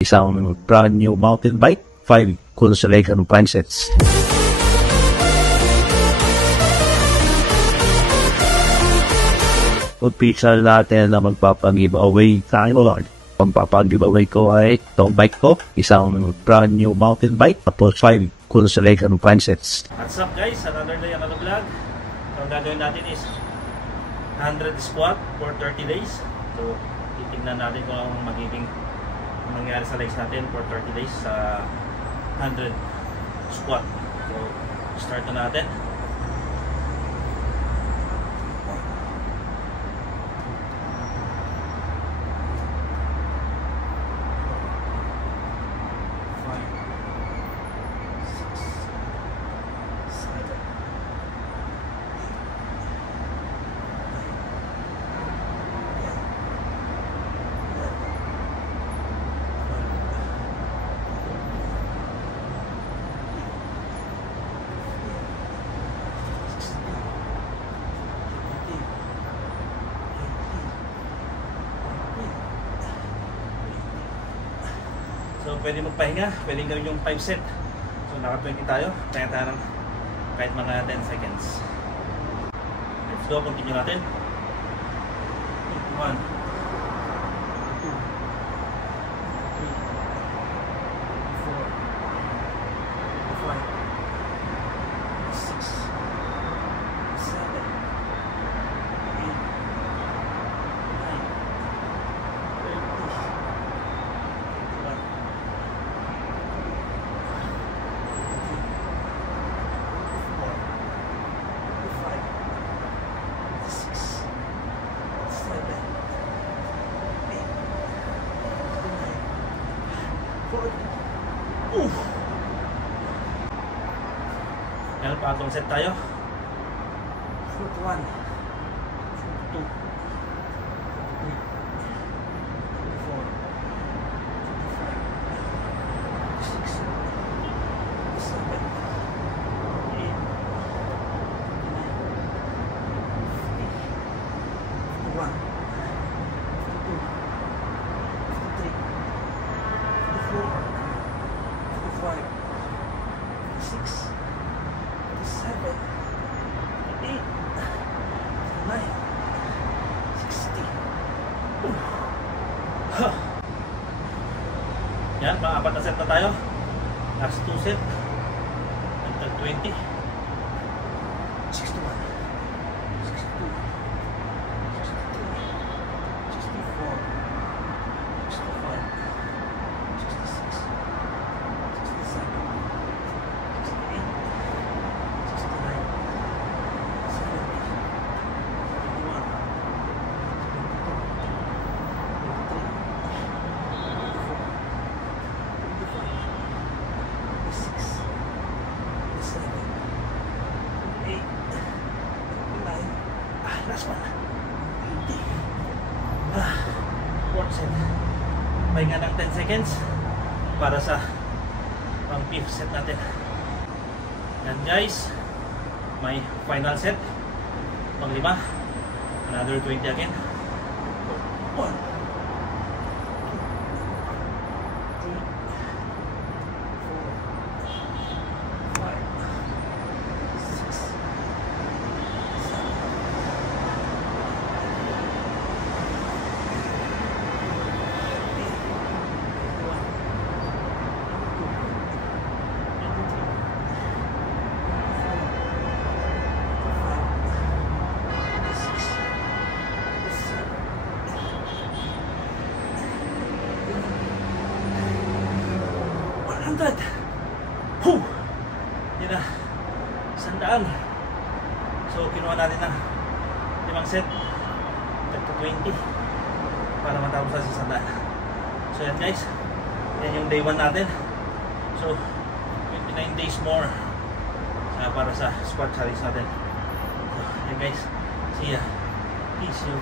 Isang brand new mountain bike, 5 Kulusalekan sets. Official natin na magpapag-giveaway tayo, Lord. Magpapag-giveaway ko ay itong bike ko, isang brand new mountain bike, tapos 5 Kulusalekan sets. What's up guys? Another day, another vlog. So, ang gagawin natin is 100 squat for 30 days. So, titignan natin kung ang magiging mangyari sa legs natin for 30 days sa 100 squat. So, start na natin. So, pwede magpahinga, pwede gawin yung 5 set. So, naka 20 tayo. Kaya tayo ng kahit mga 10 seconds. Let's go, continue natin. 1, 2, 3, 4, 5, 6, 7, 8, 9, 10, 11, 12, 13, 14, 15, 16, 17, 18, 19, 20. Yan, pangatlong set tayo. 41, 42, 43, 44, 45, 46, Yan, pang-apat na set na tayo. Last 2 set. Until 20. 61, 62, 63, 64, 65, 66, 67, 68, 69, 70, 71, 22, last one. 80. Fourth set. Pahinga ng 10 seconds para sa pang 5th set natin. And guys, my final set. Pang 5. Another 20 again. 1, 100. Whew! Yun na. 100. So, kinuha natin ng 5 set. Tagto 20. Para matapos na si 100. So, yan guys. Yan yung day 1 natin. So, 29 days more para sa squat challenge natin. So, yan guys. See ya. Peace you.